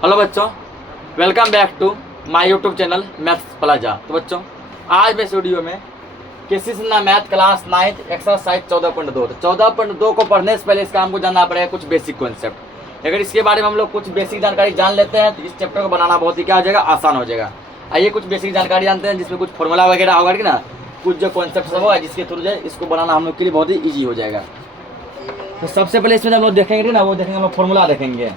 Hello बच्चों, welcome back to my YouTube channel maths plaza. तो बच्चों, आज मैं इस वीडियो में किसी से ना मैथ क्लास 9 एक्सरसाइज 14.2 तो 14.2 को पढ़ने से पहले इसका हमको जानना पड़ेगा कुछ बेसिक कॉन्सेप्ट। अगर इसके बारे में हम लोग कुछ बेसिक जानकारी जान लेते हैं तो इस चैप्टर को बनाना बहुत ही क्या हो जाएगा, आसान हो जाएगा। आइए कुछ बेसिक जानकारी जानते हैं जिसमें कुछ फॉर्मूला वगैरह होगा, ठीक ना, कुछ जो कॉन्सेप्ट सब होगा जिसके थ्रू जो इसको बनाना हम लोग के लिए बहुत ही ईजी हो जाएगा। तो सबसे पहले इसमें हम लोग देखेंगे ना, वो देखेंगे हम लोग फॉर्मूला देखेंगे।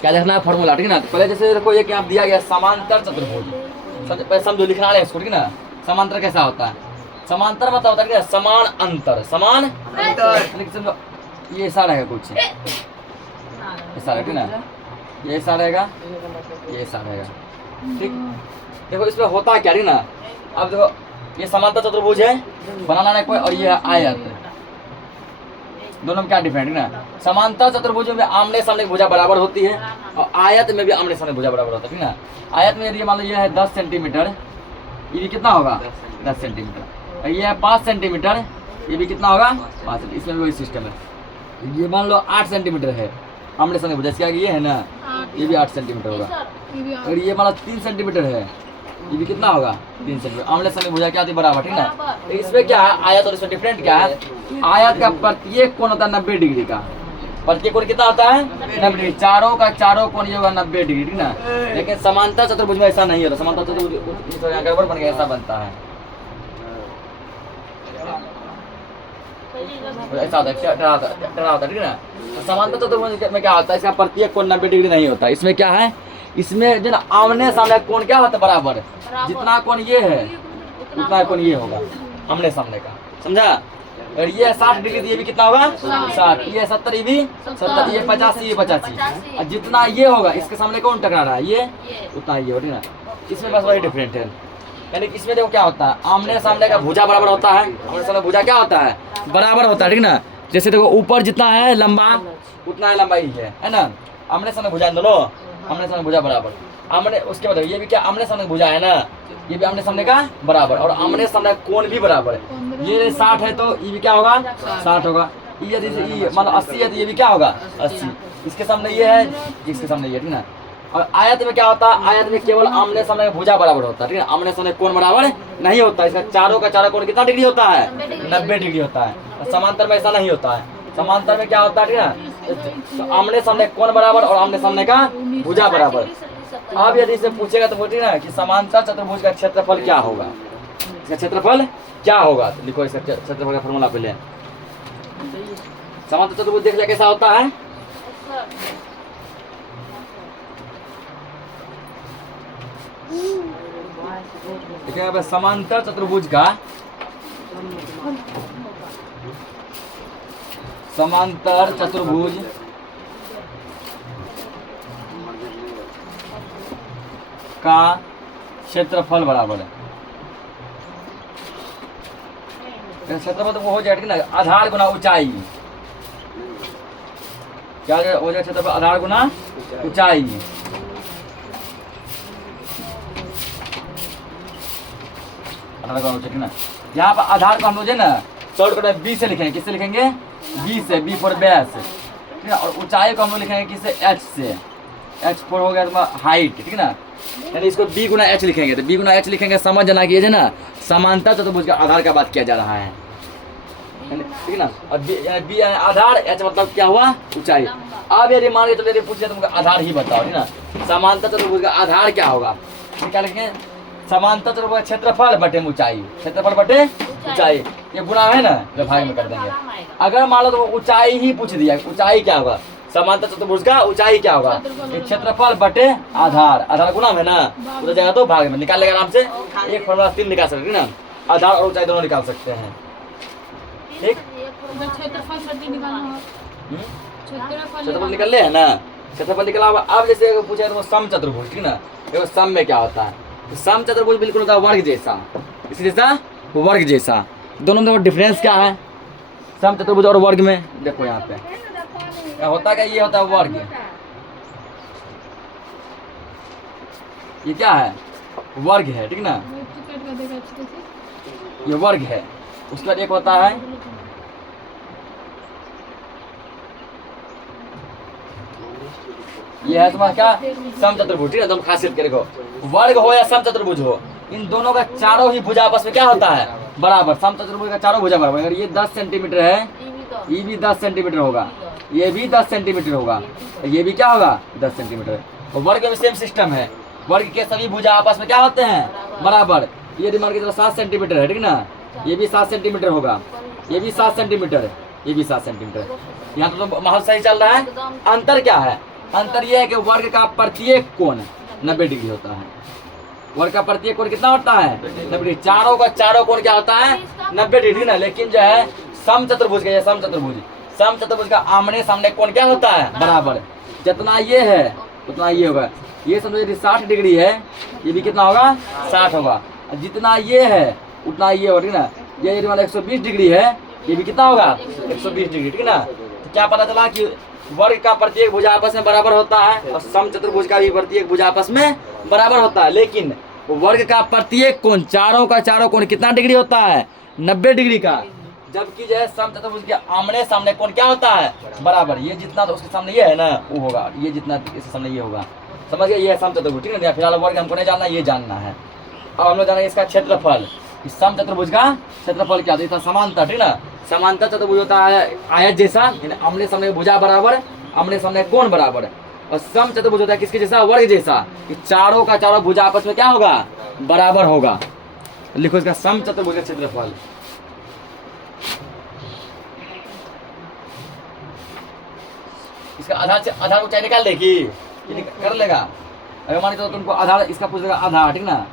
क्या देखना है, फॉर्मूला, ठीक ना। तो पहले जैसे देखो ये क्या दिया गया, समांतर चतुर्भुज। पहले समझो, लिखना है इसको, ठीक ना। समांतर कैसा होता है, समांतर मतलब होता है क्या, समान अंतर, समान अंतर। ये ऐसा रहेगा कुछ ऐसा रहेगा, ठीक ना, ये ऐसा रहेगा, ये ऐसा रहेगा, ठीक। देखो इसमें होता क्या, ठीक ना। अब देखो ये समांतर चतुर्भुज है, बनाना है कोई, और ये आयत, दोनों में क्या डिफरेंट है ना। समांतर चतुर्भुज में आमने सामने भुजा बराबर होती है और आयत में भी आमने सामने भुजा बराबर होता है, ठीक ना। आयत में यदि मान लो ये है 10 सेंटीमीटर, ये भी कितना होगा 10 सेंटीमीटर, और ये है 5 सेंटीमीटर, ये भी कितना होगा 5 सेंटीमीटर। इसमें भी वही सिस्टम है। ये मान लो 8 सेंटीमीटर है आमने सामने भुजा, इसका ये है ना, ये भी 8 सेंटीमीटर होगा। और ये मान लो 3 सेंटीमीटर है, ये भी कितना होगा 3 सेंटीमीटर। आमने सामने भुजा क्या आती है, बराबर, ठीक ना। तो इसमें क्या है, आयत और इसमें डिफरेंट क्या है, आयत का प्रत्येक कोण होता है 90 डिग्री का। प्रत्येक कोण कितना होता है 90 डिग्री, चारों का चारों कोण ये होगा 90 डिग्री, ठीक ना। लेकिन समांतर चतुर्भुज में ऐसा नहीं होता। समांतर चतुर्भुज गड़बड़ बन गया, ऐसा बनता है, ऐसा होता है, टरा होता है, ठीक ना। समांतर चतुर्भुज में क्या होता है, इसका प्रत्येक कोण 90 डिग्री नहीं होता। इसमें क्या है, इसमें जो ना आमने सामने कोण क्या होता है, बराबर। जितना कोण ये है उतना कोण ये होगा आमने सामने का, समझा। और ये 60 डिग्री, ये भी कितना होगा 60, ये 70, ये भी 70, ये 85, ये 85। और जितना ये होगा इसके सामने कौन टकरा रहा है, ये उतना ये होगा, ना। इसमें बस वही डिफरेंट है। यानी कि इसमें देखो क्या होता है, आमने सामने का भुजा बराबर होता है, आमने सामने भुजा क्या होता है, बराबर होता है, ठीक ना। जैसे देखो ऊपर जितना है लंबा उतना है लंबाई है ना। आमने सामने भुजा दोनों, आमने सामने भुजा बराबर। आमने उसके बाद ये भी क्या, आमने सामने भुजा है ना, ये भी आमने सामने का बराबर, और आमने सामने कोण भी बराबर है। ये 60 है तो ये भी क्या होगा 60 होगा। ये मतलब 80 है तो ये भी क्या होगा 80। इसके सामने ये है, इसके सामने ये, ठीक ना। और आयत में क्या होता है, आयत में केवल आमने सामने भुजा बराबर होता है, ठीक है। आमने सामने कोण बराबर नहीं होता। इसका चारों का चारों कोण कितना डिग्री होता है 90 डिग्री होता है। और समांतर में ऐसा नहीं होता है। समांतर में क्या होता है, ठीक है, आमने सामने कोण बराबर और आमने सामने का भुजा बराबर। अब यदि इसे पूछेगा तो बोलिए ना कि समांतर चतुर्भुज का क्षेत्रफल क्या होगा, इसका क्षेत्रफल क्या होगा। तो लिखो इसका क्षेत्रफल का फॉर्मूला पहले। समांतर चतुर्भुज देख लिया कैसा होता है, देखिए समांतर चतुर्भुज का, समांतर चतुर्भुज का क्षेत्रफल बराबर है, क्षेत्रफल तो वो हो जाएगा, ठीक ना, आधार गुना ऊंचाई। क्या हो जाएगा क्षेत्रफल, आधार गुना ऊंचाई। आधार गुना ऊंचाई, ठीक ना। यहाँ पर आधार को हम लोग जो है ना शॉर्टकट में बी से लिखेंगे, किससे लिखेंगे, बी से, बी फॉर बेस, ठीक ना। और ऊंचाई को हम लोग लिखेंगे किससे, एच से, एच फॉर हो गया तुम्हारा हाइट, ठीक ना। यानी इसको बी गुना एच लिखेंगे, तो बी गुना एच लिखेंगे, समझ जाना कि ये ना समांतर चतुर्भुज का आधार का बात किया जा रहा है, ठीक ना। और बी आधार, एच मतलब क्या हुआ, ऊंचाई। अब यदि मान के चलो यदि पूछे तुमको आधार ही बताओ, ठीक ना, समांतर चतुर्भुज का आधार क्या होगा, क्या लिखेंगे, समांतर चतुर्भुज का क्षेत्रफल बटे ऊंचाई, क्षेत्रफल बटे ऊंचाई। ये गुना है ना, जो भाग में कर देंगे। अगर मान लो तो ऊंचाई ही पूछ दिया, ऊंचाई क्या होगा, समांतर चतुर्भुज का ऊंचाई क्या होगा, क्षेत्रफल बटे आधार, आधार गुना है ना, उधर जाएगा तो भाग में निकाल लेगा आराम से। एक फॉर्मूला 3 निकाल सकते हैं ना, आधार और ऊंचाई दोनों निकाल सकते हैं, ठीक। क्षेत्रफल निकल ले है ना, क्षेत्रफल निकला। अब जैसे पूछा तो सम चतुर्भुज, ठीक ना। देखो सम में क्या होता है, तो सम चतुर्भुज बिल्कुल होता है वर्ग जैसा, इसी जैसा वर्ग जैसा। दोनों में डिफरेंस क्या है, सम चतुर्भुज और वर्ग में देखो यहाँ पे क्या होता, क्या ये होता है वर्ग, ये क्या है वर्ग है, ठीक ना, ये वर्ग है। उसके बाद एक होता है ये है तुम्हारा क्या, समचतुर्भुज, ठीक है। तुम खासियत करेगो, वर्ग हो या समचतुर्भुज हो, इन दोनों का चारों ही भुजा आपस में क्या होता है, बराबर। समचतुर्भुज का चारों भुजा बराबर। अगर ये 10 सेंटीमीटर है, ये भी 10 सेंटीमीटर होगा, ये भी 10 सेंटीमीटर होगा, ये भी क्या होगा 10 सेंटीमीटर। और वर्ग में सेम सिस्टम है, वर्ग के सभी भुजा आपस में क्या होते हैं, बराबर। ये दिमाग की तरफ 7 सेंटीमीटर है, ठीक ना, ये भी 7 सेंटीमीटर होगा, ये भी 7 सेंटीमीटर, ये भी 7 सेंटीमीटर। यहाँ तो माहौल सही चल रहा है। अंतर क्या है, अंतर यह है कि वर्ग का प्रत्येक कोण 90 डिग्री होता है। वर्ग का प्रत्येक कोण कितना होता है, 90 डिग्री। चारों का चारों कोण क्या होता है, 90 डिग्री ना। लेकिन जो है समचतुर्भुज का, समचतुर्भुज का आमने सामने कोण क्या होता है, बराबर। जितना ये है उतना ये होगा। ये समझो यदि 60 डिग्री है, ये भी कितना होगा, 60 होगा। जितना ये है उतना ये होगा, ठीक ना। ये यदि मान 120 डिग्री है, ये भी कितना होगा, 120 डिग्री, ठीक ना। तो क्या पता चला कि वर्ग का प्रत्येक भुजा आपस में बराबर होता है और समचतुर्भुज का भी प्रत्येक भुजा आपस में बराबर होता है। लेकिन वर्ग का प्रत्येक कोण, चारों का चारों कोण कितना डिग्री होता है, 90 डिग्री का। जबकि जो है समचतुर्भुज के आमने सामने कोण क्या होता है, बराबर। ये जितना तो उसके सामने ये है ना, वो होगा, ये जितना इसके सामने ये होगा। समझ गए, ये है समचतुर्भुज, ठीक है। फिलहाल वर्ग हमको नहीं जानना, ये जानना है। अब हम लोग जानेंगे इसका क्षेत्रफल। इस समचतुर्भुज का क्षेत्रफल क्या होता है, समांतर, ठीक ना। समांतर चतुर्भुज होता है आयत जैसा, आमने सामने भुजा बराबर, आमने सामने कोण बराबर। और समचतुर्भुज होता है किसके जैसा, वर्ग जैसा, कि चारों का चारों भुजा आपस में क्या होगा, बराबर होगा। लिखो इसका समचतुर्भुज का क्षेत्रफल। इसका आधार से आधार ऊंचाई निकाल देगी, कर लेगा। अगर मान तो तुमको आधार इसका पूछ लेगा, आधार, ठीक ना।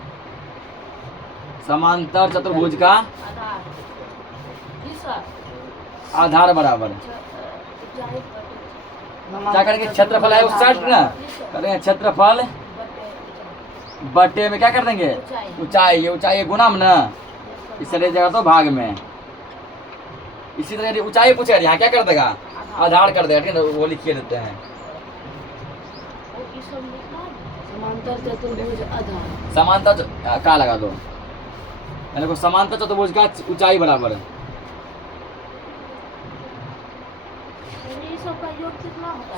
समांतर चतुर्भुज का आधार बराबर क्या करेंगे, क्षेत्रफल है वो 60 ना, करेंगे क्षेत्रफल बटे में क्या कर देंगे, ऊंचाई। ये ऊंचाई गुना में ना, इस तरह जगह तो भाग में। इसी तरह यदि ऊंचाई पूछेगा, यहाँ क्या कर देगा, आधार कर देगा, ठीक है। वो लिखिए देते हैं समांतर चतुर्भुज आधार, समांतर का लगा दो, देखो समांतर चतुर्भुज का ऊंचाई बराबर है।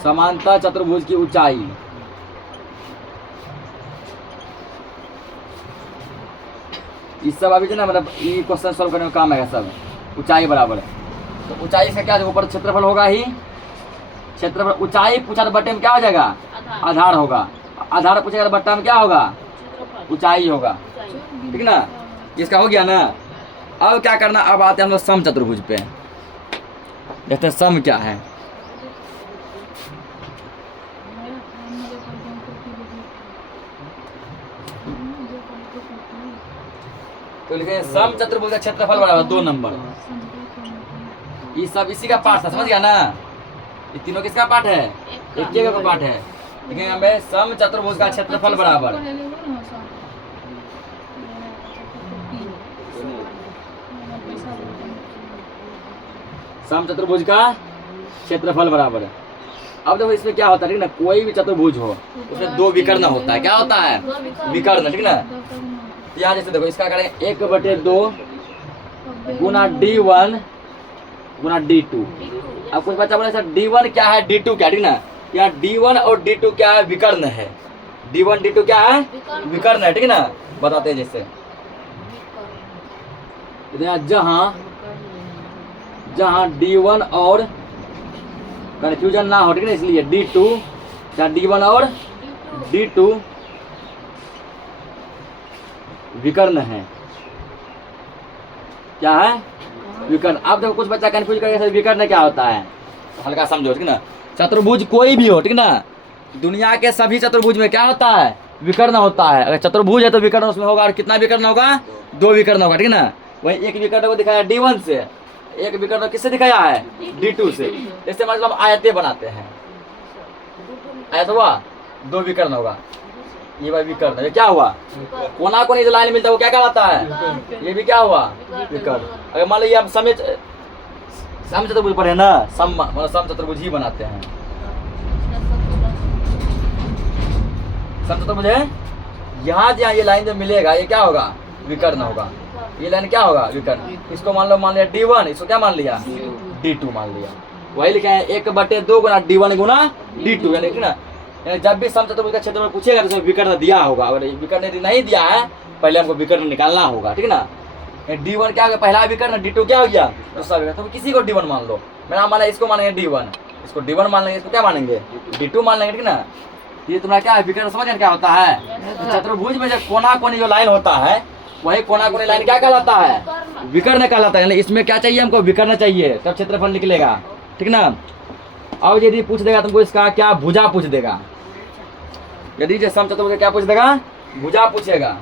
समांतर चतुर्भुज की ऊंचाई, इस सब अभी जो ना, मतलब ये क्वेश्चन सॉल्व करने में काम आएगा सब। ऊंचाई बराबर है, तो ऊंचाई इसका क्या, ऊपर क्षेत्रफल होगा ही, क्षेत्रफल। ऊंचाई पूछा तो बट्टे में क्या हो जाएगा, आधार होगा। आधार पूछेगा तो बट्टा में क्या होगा, ऊंचाई होगा, ठीक ना। इसका हो गया ना। अब क्या करना, अब आते हैं हम लोग समचतुर्भुज पे, देखते हैं सम क्या है। तो लिखे समचतुर्भुज का क्षेत्रफल बराबर 2 नंबर। ये सब इसी का पाठ था, समझ गया ना। ये तीनों किसका पाठ है, एक का पाठ है। लिखेंगे हमें समचतुर्भुज का क्षेत्रफल बराबर, समचतुर्भुज का क्षेत्रफल बराबर है। अब देखो इसमें क्या होता है, ठीक ना, कोई भी चतुर्भुज हो उसमें 2 विकर्ण होता है। क्या होता है, विकर्ण, ठीक ना। तो यहाँ जैसे देखो इसका करेंगे 1/2 गुना D1 गुना D2। अब कुछ बच्चा बोले सर D1 क्या है, D2 क्या, ठीक ना। यहाँ D1 और D2 क्या है, विकर्ण है। D1 D2 क्या है, विकर्ण है, ठीक ना। बताते हैं जैसे जहाँ D1 और कंफ्यूजन ना हो, ठीक ना, इसलिए D2, जहाँ D1 और D2 विकर्ण है, क्या है, विकर्ण। अब देखो कुछ बच्चा कंफ्यूज करके विकर्ण क्या होता है, तो हल्का समझो, ठीक ना। चतुर्भुज कोई भी हो, ठीक ना, दुनिया के सभी चतुर्भुज में क्या होता है, विकर्ण होता है। अगर चतुर्भुज है तो विकर्ण उसमें होगा, और कितना विकर्ण होगा, 2 विकर्ण होगा, ठीक ना। वही एक विकर्ण को दिखाया D1 से, एक विकर्ण किससे दिखाया है, D2 से। इससे मतलब आयतें बनाते हैं, आयत हुआ, 2 विकर्ण होगा। ये भाई विकर्ण, ये क्या हुआ, कोना कोनी जो लाइन मिलता है वो क्या कहलाता है, ये भी क्या हुआ, विकर्ण। अगर मान लीजिए आप समचतुर्भुज पढ़े ना, समचतुर्भुज ही बनाते हैं। समचतुर्भुज है, यहाँ जहाँ ये लाइन जो मिलेगा ये क्या होगा, विकर्ण होगा। ये लाइन क्या होगा, विकर्ण। इसको मान लिया D1, इसको क्या मान लिया, D2 मान लिया। वही लिखे हैं 1/2 गुना d1 गुना d2, यानी ना, यानी जब भी समचतुर्भुज का क्षेत्रफल पूछेगा तो उसमें विकर्ण दिया होगा, अगर विकर्ण यदि नहीं दिया है पहले हमको विकर्ण निकालना होगा, ठीक है ना। d1 क्या हो गया, पहला विकर्ण, d2 क्या हो गया, दूसरा विकर्ण। तो किसी को d1 मान लो, मेरा माना इसको मानेंगे d1, इसको d1 मान लेंगे, इसको क्या मानेंगे d2 मान लेंगे, ठीक है ना। ये तुम्हारा क्या है, विकर्ण समझ क्या होता है। तो चतुर्भुज में जो कोना कोनी जो लाइन होता है वही कोना कोनी लाइन क्या कहलाता है, विकर्ण कहलाता है। यानी इसमें क्या चाहिए हमको, विकर्ण चाहिए, तब क्षेत्रफल निकलेगा, ठीक ना। अब यदि पूछ देगा तुमको इसका क्या, भुजा पूछ देगा, यदि जो समचतुर्भुज क्या पूछ देगा, भुजा पूछेगा।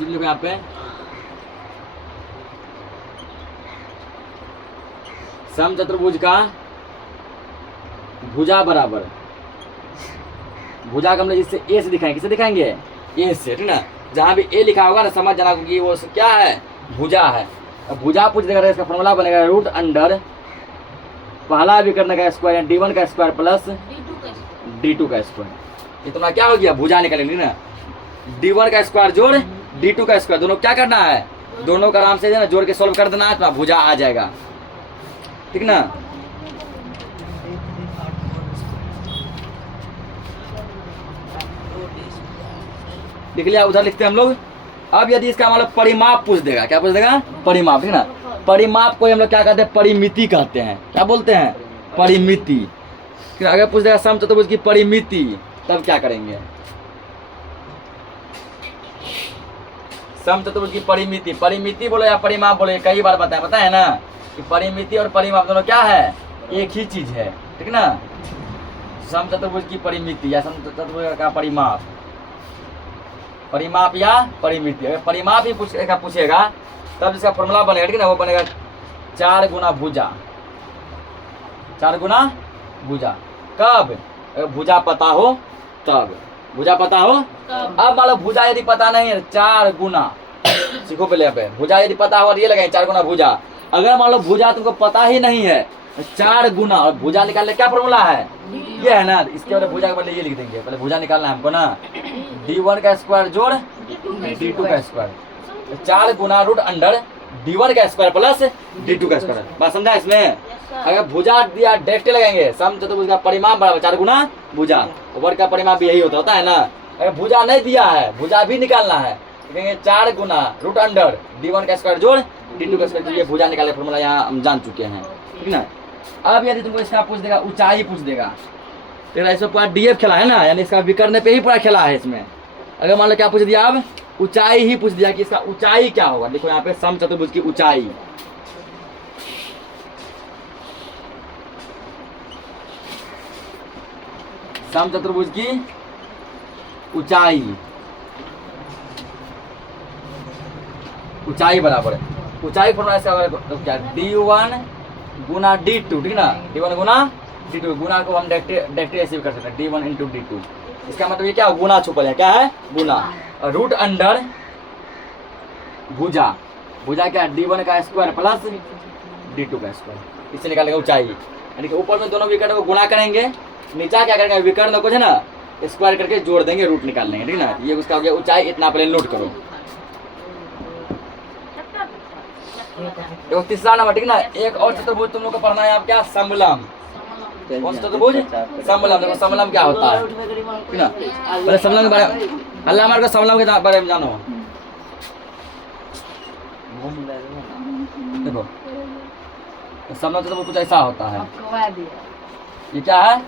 लिखो यहाँ पे समचतुर्भुज का भुजा बराबर, भुजा का हम लोग इससे ए से दिखाएंगे, किसे दिखाएंगे, ए से, ठीक ना। जहाँ भी ए लिखा होगा ना समझ जाना कि वो क्या है, भुजा है। अब भुजा पूछ देगा, इसका फॉर्मूला बनेगा रूट अंडर पहला विकर्ण का स्क्वायर d1 का स्क्वायर प्लस d2 का स्क्वायर। ये तुम्हारा क्या हो गया, भुजा निकलेगी ना, d1 का स्क्वायर जोड़ d2 का स्क्वायर, दोनों क्या करना है, दोनों का आराम से ना जोड़ के सोल्व कर देना है, तो भुजा आ जाएगा, ठीक ना। लिख लिया, उधर लिखते हैं हम लोग। अब यदि इसका मतलब परिमाप पूछ देगा, क्या पूछ देगा, परिमाप, ठीक ना। परिमाप को हम लोग क्या कहते हैं, परिमिति कहते हैं, क्या बोलते हैं, परिमिति। अगर पूछ देगा समचतुर्भुज की परिमिति, तब क्या करेंगे, समचतुर्भुज की परिमिति, परिमिति बोलो या परिमाप बोलो, कई बार पता है ना कि परिमिति और परिमाप दोनों क्या है, एक ही चीज है, ठीक ना। समचतुर्भुज की परिमिति या समचतुर्भुज का परिमाप, परिमाप या परिमिति। अगर परिमाप ही पूछेगा तब इसका फॉर्मूला बनेगा, ठीक है ना, वो बनेगा 4 गुना भुजा, 4 गुना भुजा। कब, अगर भुजा पता हो तब, भुजा पता हो। अब मान लो भुजा यदि पता नहीं है, 4 गुना, सीखो पहले पे, भुजा यदि पता हो ये लगाए 4 गुना भुजा। अगर मान लो भुजा तुमको पता ही नहीं है, 4 गुना, और भुजा निकालने क्या फॉर्मूला है, ये है ना, इसके बाद भुजा के बदले ये लिख देंगे, पहले भुजा निकालना है हमको ना, d1 का स्क्वायर जोड़ d2 का स्क्वायर, 4 गुना रूट अंडर d1 का स्क्वायर प्लस d2 का स्क्वायर। बात समझा इसमें। अगर भुजा दिया डायरेक्ट लगाएंगे, समचतुर्भुज का परिमाप बराबर 4 गुना भुजा, वर्ग का परिमाप भी यही होता है ना। अगर भुजा नहीं दिया है, भुजा भी निकालना है, कहेंगे 4 गुना रूट अंडर d1 का स्क्वायर जोड़ d2 का स्क्वायर। ये भुजा निकालने फॉर्मूला यहाँ हम जान चुके हैं, ठीक ना। अब यदि तुमको इसका पूछ देगा, ऊंचाई पूछ देगा, तो इसमें पूरा डीएफ खेला है ना, यानी इसका विकर्ण पे ही पूरा खेला है इसमें। अगर मान लो क्या पूछ दिया, अब ऊंचाई ही पूछ दिया कि इसका ऊंचाई क्या होगा। देखो यहाँ पे समचतुर्भुज की ऊंचाई, समचतुर्भुज की ऊंचाई, ऊंचाई बराबर, ऊंचाई फॉर्मूला इसका क्या, d1 गुना d2, ठीक ना, d1 गुना d2, गुना को हम डायरेक्ट ऐसे भी कर सकते हैं, d1 इंटू d2। इसका मतलब ये क्या, गुना छुपल है, क्या है, गुना। और रूट अंडर भुजा, भुजा क्या, d1 का स्क्वायर प्लस d2 का स्क्वायर, इससे निकालेंगे ऊंचाई। यानी कि ऊपर में दोनों विकर्ण को गुना करेंगे, नीचा क्या करेंगे, विकर्ण को है ना स्क्वायर करके जोड़ देंगे, रूट निकाल लेंगे, ठीक ना। ये उसका हो गया ऊंचाई, इतना पहले नोट करो। देखो तीसरा नंबर, ठीक ना। एक और चतुर्भुज तुम लोग को पढ़ना है, आप क्या, समलम। कौन सा चतुर्भुज, समलम। देखो समलम क्या होता है, ठीक ना। पहले समलम के बारे में, अल्लाह हमारे को समलम के बारे में जानो। देखो समलम चतुर्भुज कुछ ऐसा होता है, ये क्या है,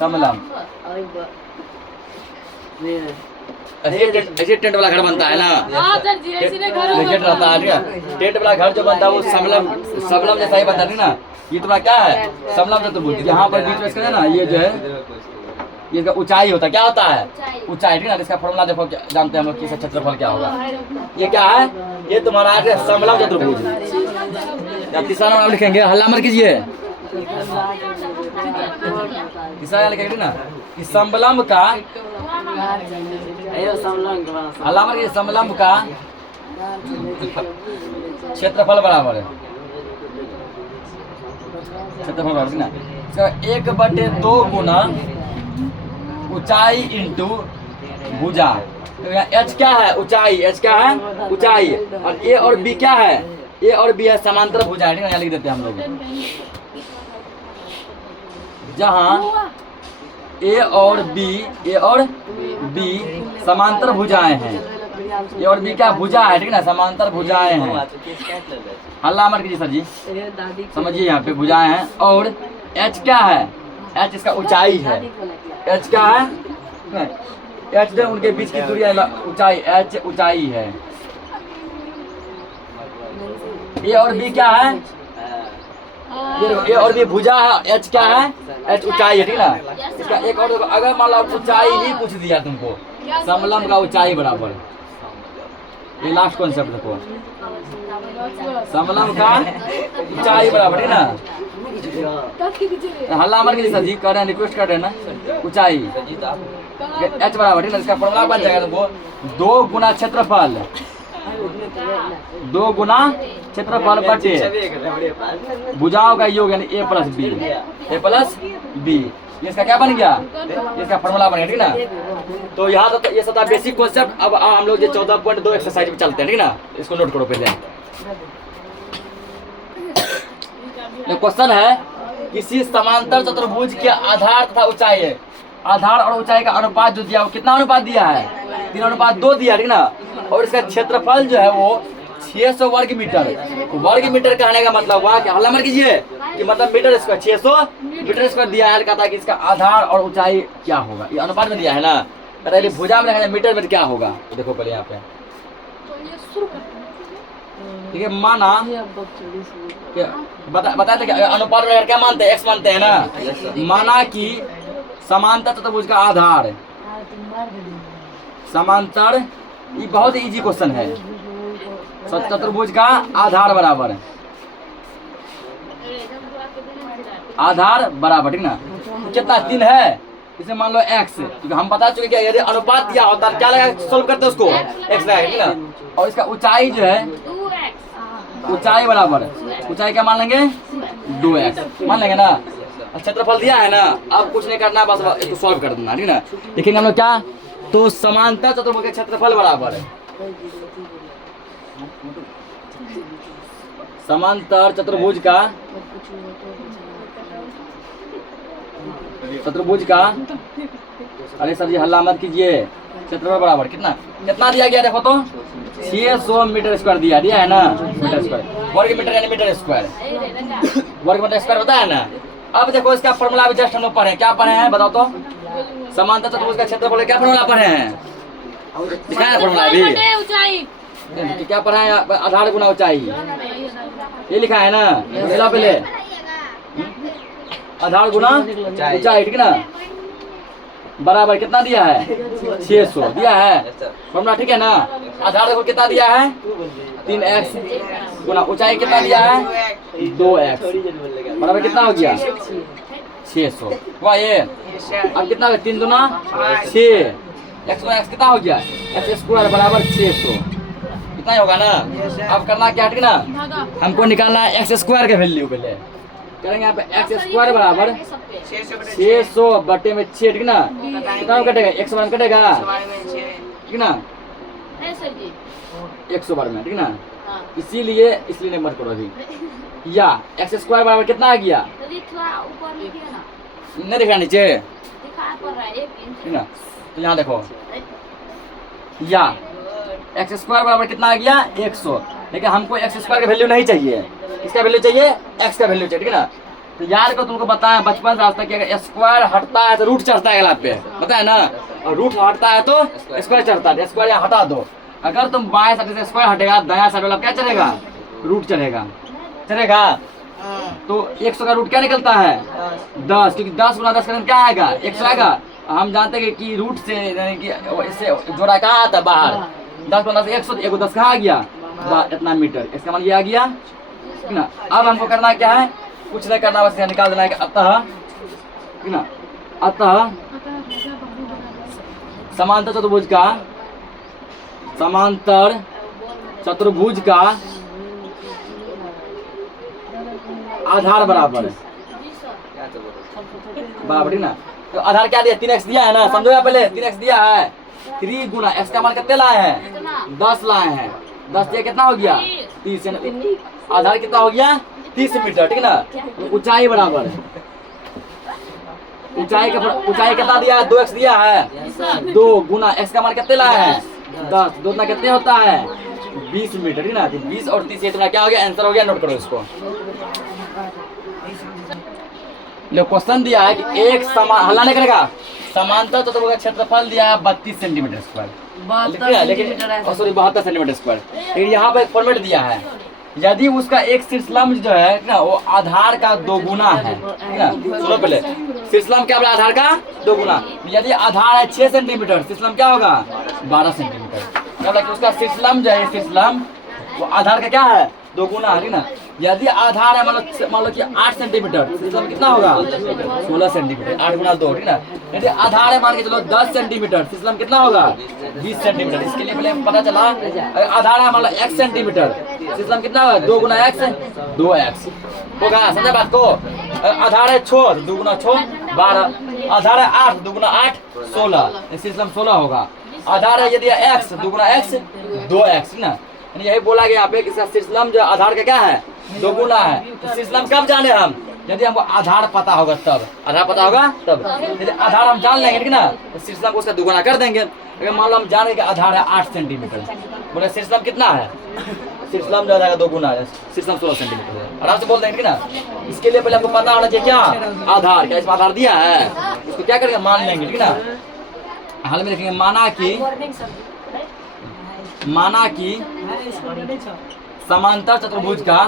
समलम। ऐसे टेंट वाला घर बनता है ना, टेंट रहता है, टेंट वाला घर जो बनता है वो समलम, समलम जैसा ही बनता है ना। ये तुम्हारा क्या है, समलम चतुर्भुज। यहाँ पर बीच में इसका ना, ये जो है ये इसका ऊंचाई होता है, क्या होता है, ऊंचाई, ठीक ना। इसका फॉर्मूला देखो, जानते हैं हम लोग कि इसका क्षेत्रफल क्या होगा। ये क्या है, ये तुम्हारा समलम चतुर्भुज। तीसरा नाम लिखेंगे, हल्ला मत कीजिए, तीसरा लिखेंगे ना, कि समलम का, समलम का क्षेत्रफल बराबर है, क्षेत्रफल बराबर ना, 1/2 गुना ऊंचाई इंटू भुजा। तो यहाँ h क्या है, ऊंचाई, h क्या है, ऊंचाई, और a और b क्या है, a और b है समांतर भुजा, ठीक है। यहाँ लिख देते हैं हम लोग, जहाँ ए और बी समांतर भुजाएं हैं। ए और बी क्या भुजा है, ठीक है ना, समांतर भुजाएं हैं। हल्ला मत कीजिए सर जी, समझिए यहाँ पे भुजाएं हैं। और एच क्या है, एच इसका ऊंचाई है। एच क्या है, एच जो उनके बीच की दूरी ऊंचाई, एच ऊंचाई है। ए और बी क्या है, ए और बी भुजा है, एच क्या है, एच ऊंचाई है, ठीक है ना। इसका एक और अगर मान लो ऊंचाई ही पूछ दिया तुमको, समलंब का ऊंचाई बराबर, ये लास्ट कॉन्सेप्ट देखो, समलंब का ऊंचाई बराबर है ना। हल्ला मत कीजिए सर जी, कर रहे हैं, रिक्वेस्ट कर रहे हैं ना। ऊंचाई एच बराबर है ना, इसका फॉर्मूला बन जाएगा तुमको 2 गुना क्षेत्रफल, 2 गुना क्षेत्रफल बटे भुजाओं का योग यानी ए प्लस बी। इसका क्या बन गया, इसका फॉर्मूला बन गया, ठीक ना। तो यहाँ तो ये सब था बेसिक कॉन्सेप्ट। अब हम लोग ये 14.2 एक्सरसाइज में चलते हैं, ठीक ना। इसको नोट करो पहले। क्वेश्चन है, किसी समांतर चतुर्भुज के आधार तथा ऊंचाई है, आधार और ऊंचाई का अनुपात जो दिया वो कितना अनुपात दिया है, 3:2 दिया, ठीक ना। और इसका क्षेत्रफल जो है वो 600 वर्ग मीटर। वर्ग मीटर कहने का मतलब हुआ कि हल्ला मत कीजिए कि मतलब मीटर स्क्वायर 600 मीटर स्क्वायर दिया है। कहता है कि इसका आधार और ऊंचाई क्या होगा, ये अनुपात में दिया है ना। कहता है भुजा में रखा मीटर में क्या होगा, तो देखो पहले यहाँ पे, ठीक है। माना बताए थे क्या अनुपात में क्या मानते हैं, एक्स मानते हैं ना। माना कि समांतर चतुर्भुज का आधार, समांतर, ये बहुत इजी क्वेश्चन है। चतुर्भुज का आधार बराबर, आधार बराबर, ठीक ना। कितना 3 है, इसे मान लो x, क्योंकि हम बता चुके कि यदि अनुपात दिया होता है क्या लगा, सोल्व करते उसको x लगा, ठीक ना। और इसका ऊंचाई जो है, ऊंचाई बराबर, ऊंचाई क्या मान लेंगे 2x मान लेंगे ना। क्षेत्रफल दिया है ना, अब कुछ नहीं करना, बस इसको सॉल्व कर देना, ठीक ना। देखेंगे हम लोग क्या, तो समांतर चतुर्भुज का क्षेत्रफल बराबर, समांतर चतुर्भुज का अरे सर जी हल्ला मत कीजिए, क्षेत्रफल बराबर कितना कितना दिया गया, देखो तो 600 मीटर स्क्वायर दिया है ना, मीटर स्क्वायर, वर्ग मीटर यानी मीटर स्क्वायर, वर्ग मीटर स्क्वायर होता है ना। अब देखो इसका फॉर्मूला भी जस्ट हम लोग पढ़े, क्या पढ़े हैं बताओ तो, समांतर चतुर्भुज का क्षेत्रफल क्या फॉर्मूला पढ़े हैं, दिखाया है फॉर्मूला भी, क्या पढ़ा है, आधार गुना ऊंचाई, ये लिखा है ना, पहले पहले आधार गुना ऊंचाई, ठीक ना, बराबर कितना दिया है 600 दिया है फॉर्मूला, ठीक है ना। आधार देखो कितना दिया है 3x गुना ऊंचाई कितना दिया है 2x, बराबर कितना हो गया 600 हुआ ये। अब कितना हो गया 3 दूना 6, x कितना हो गया x स्क्वायर बराबर 600, कितना होगा ना। अब करना क्या, ठीक ना, हमको निकालना है x स्क्वायर के वैल्यू, पहले करेंगे यहाँ पे x स्क्वायर बराबर 600 बटे में 6, ठीक ना, कितना कटेगा 100 बार में कटेगा, ठीक ना, 100 बार में, ठीक ना। इसीलिए नहीं मत करो अभी, या x स्क्वायर बराबर कितना आ गया, नहीं दिखा नीचे, ठीक ना। तो यहाँ देखो, या x स्क्वायर बराबर कितना आ गया 100, लेकिन हमको x स्क्वायर का वैल्यू नहीं चाहिए, इसका वैल्यू चाहिए x का वैल्यू चाहिए, ठीक है ना। तो यार को तुमको बताया बचपन से आज तक कि स्क्वायर हटता है तो रूट चढ़ता है गला पे, पता है ना, और रूट हटता है तो स्क्वायर चढ़ता है, स्क्वायर यहाँ हटा दो। अगर तुम बाएं साइड से स्क्वायर हटेगा, दायां साइड वाला क्या चलेगा, रूट चलेगा, तो 100 का रूट क्या निकलता है 10, क्योंकि 10 गुना 10 करें क्या आएगा 100 आएगा। हम जानते हैं कि रूट से यानी कि इससे जोड़ा कहाँ आता है बाहर, 10 गुना 100, 1 10 कहाँ आ गया इतना मीटर, इसका मान ये आ गया, ठीक ना। अब हमको करना क्या है, कुछ नहीं करना, बस निकाल देना है कि अतः, ठीक ना, अतः समांतर चतुर्भुज का आधार बराबर, ठीक ना। तो आधार क्या दिया 3x दिया है ना, समझो या पहले 3x दिया है, 3 गुना x का मान कितने लाए हैं 10 लाए हैं, 10 दिया कितना हो गया 30, आधार कितना हो गया 30 मीटर, ठीक ना। ऊंचाई बराबर ऊंचाई कितना दिया है? 2x दिया है। 2 गुना x का मान कितने लाया है? 10। 2 गुना कितने होता है? 20 मीटर, ठीक ना। 20 और 30 ये तुम्हारा क्या हो गया? आंसर हो गया। नोट करो इसको। लो क्वेश्चन दिया है कि एक समान हल्ला नहीं करेगा, समांतर चतुर्भुज का क्षेत्रफल दिया है 32 सेंटीमीटर स्क्वायर, लेकिन सॉरी 72 सेंटीमीटर स्क्वायर। लेकिन यहाँ पर एक फॉर्मेट दिया है, यदि उसका एक शीर्षलंब जो है ना वो आधार का 2 गुना है, ठीक ना। सुनो पहले, शीर्षलंब क्या बोला? आधार का 2 गुना। यदि आधार है 6 सेंटीमीटर, शीर्षलंब क्या होगा? 12 सेंटीमीटर। मतलब उसका शीर्षलंब जो है, शीर्षलंब वो आधार का क्या है? 2 गुना है, ठीक ना। यदि आधार है मान लो कि 8 सेंटीमीटर, शीर्षलंब कितना होगा? 16 सेंटीमीटर। 8 गुना 2, ठीक ना। यदि आधार है मान के चलो 10 सेंटीमीटर, शीर्षलंब कितना होगा? 20 सेंटीमीटर। इसके लिए पहले पता चला आधार है मान लो 1 सेंटीमीटर, शीर्षलंब कितना होगा? 2 गुना x 2x होगा। समझे बात को? आधार है 6, 2 गुना 6 12। आधार है 8, 2 गुना 8 16, शीर्षलंब 16 होगा। आधार है यदि x, 2 गुना x 2x ना। यही बोला गया यहाँ पे कि इसका शीर्षलंब जो आधार का क्या है? 2 गुना है। तो शीर्षलंब कब जाने हम? यदि हमको आधार पता होगा तब। आधार पता होगा तब। यदि आधार हम जान लेंगे, ठीक ना, तो शीर्षलंब को उसका 2 गुना कर देंगे। अगर मान लो हम जाने कि आधार है 8 सेंटीमीटर, बोले शीर्षलंब कितना है? शीर्षलंब जो है 2 गुना है, शीर्षलंब 16 सेंटीमीटर है। आराम से बोल देंगे, ठीक ना। इसके लिए पहले हमको पता होना चाहिए क्या? आधार। क्या इसमें आधार दिया है? इसको क्या करेंगे? मान लेंगे, ठीक ना। हाल में लिखेंगे माना कि समांतर चतुर्भुज का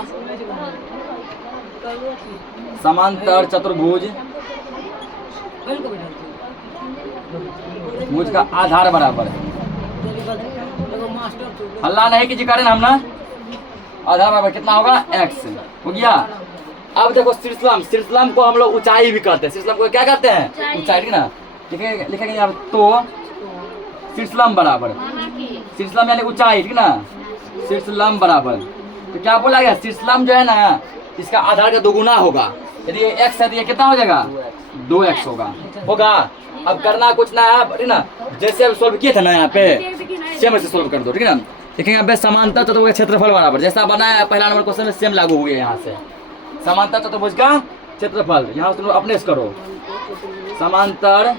आधार बराबर है। हल्ला नहीं कीजिए करें हम ना। आधार बराबर कितना होगा? x हो गया। अब देखो शीर्षलंब को हम लोग ऊंचाई भी कहते हैं। शीर्षलंब को क्या कहते हैं? ऊंचाई, ठीक ना। लिखेंगे यहाँ तो शीर्षलंब बराबर, शीर्षलंब यानी ऊंचाई, ठीक ना। शीर्षलंब बराबर तो क्या बोला गया? शीर्षलंब जो है ना इसका आधार का 2 गुना होगा। यदि ये x है तो ये कितना हो जाएगा? 2x होगा। अब करना कुछ ना है, ठीक ना। जैसे अब सोल्व किए थे ना यहाँ पे, सेम से सोल्व कर दो, ठीक ना। देखेंगे यहाँ पे समांतर चतुर्भुज का क्षेत्रफल बराबर जैसा बना है पहला नंबर क्वेश्चन में, सेम लागू हुए यहाँ से। समांतर चतुर्भुज का क्षेत्रफल यहाँ तुम अपने से करो। समांतर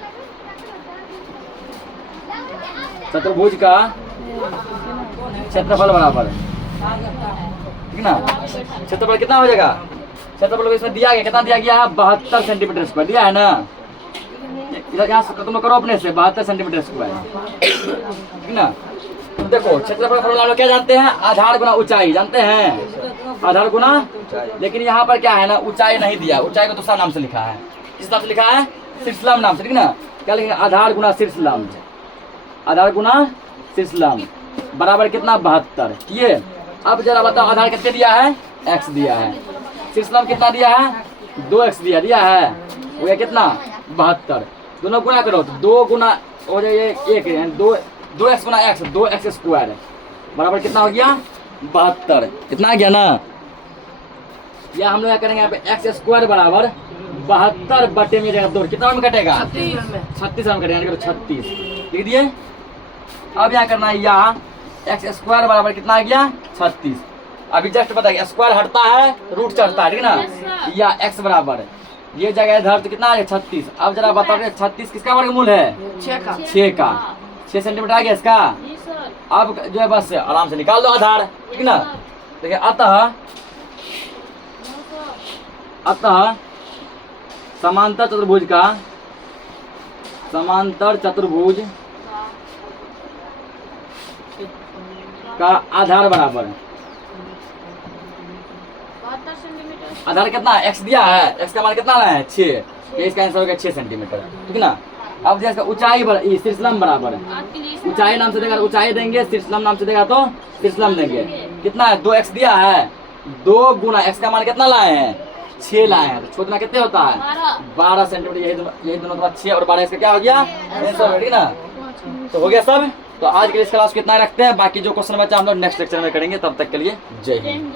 चतुर्भुज का क्षेत्रफल बराबर, ठीक ना। क्षेत्रफल कितना हो जाएगा? क्षेत्रफल इसमें दिया गया, कितना दिया गया है? 72 सेंटीमीटर स्क्वायर दिया है ना। इधर यहाँ से तुम करो अपने से 72 सेंटीमीटर स्क्वायर, ठीक ना। तो देखो क्षेत्रफल फॉर्मूला क्या जानते हैं? आधार गुना ऊंचाई, जानते हैं? आधार गुना। लेकिन यहाँ पर क्या है ना, ऊंचाई नहीं दिया। ऊंचाई को दूसरा नाम से लिखा है। किस नाम से लिखा है? शीर्षलंब नाम से, ठीक ना। क्या लिखेंगे? आधार गुना शीर्षलंब। आधार गुना शीर्षलंब बराबर कितना? 72 किए। अब जरा बताओ आधार कितने दिया है? x दिया है। शीर्षलंब कितना दिया है? 2x दिया है। हो गया कितना? 72। दोनों गुना करो तो 2 गुना हो जाए 1, 2x गुना x, 2x स्क्वायर बराबर कितना हो गया? 72। इतना आ गया ना। या हम लोग क्या करेंगे यहाँ पे x स्क्वायर बराबर 72 बटे में जाएगा 2, कितना में कटेगा? 36 में कटेगा, 36 लिख दिए। अब यहाँ करना है या x स्क्वायर बराबर कितना आ गया? 36। अभी जस्ट बताइए, स्क्वायर हटता है रूट चढ़ता है, ठीक ना। या x बराबर ये जगह इधर तो कितना आ गया? 36। अब जरा बताओ 36 किसका वर्गमूल है? 6 का। 6 सेंटीमीटर आ गया इसका। अब जो है बस आराम से निकाल दो आधार, ठीक ना। देखिए अतः समांतर चतुर्भुज का आधार बराबर, आधार कितना है? x दिया है। x का मान कितना है? 6। इसका आंसर हो गया 6 सेंटीमीटर, ठीक ना। अब इसका ऊंचाई शीर्षलंब बराबर, ऊंचाई नाम से देगा ऊंचाई देंगे, शीर्षलंब नाम से देगा तो शीर्षलंब देंगे। कितना है? 2x दिया है। 2 गुना x का मान कितना लाए हैं? 6 लाए हैं। तो छोड़ना कितने होता है? 12 सेंटीमीटर। यही दोनों बात 6 और 12 इसका क्या हो गया? आंसर, ठीक ना। तो हो गया सब। तो आज के इस क्लास को इतना रखते हैं। बाकी जो क्वेश्चन बचा हम लोग नेक्स्ट लेक्चर में करेंगे। तब तक के लिए जय हिंद।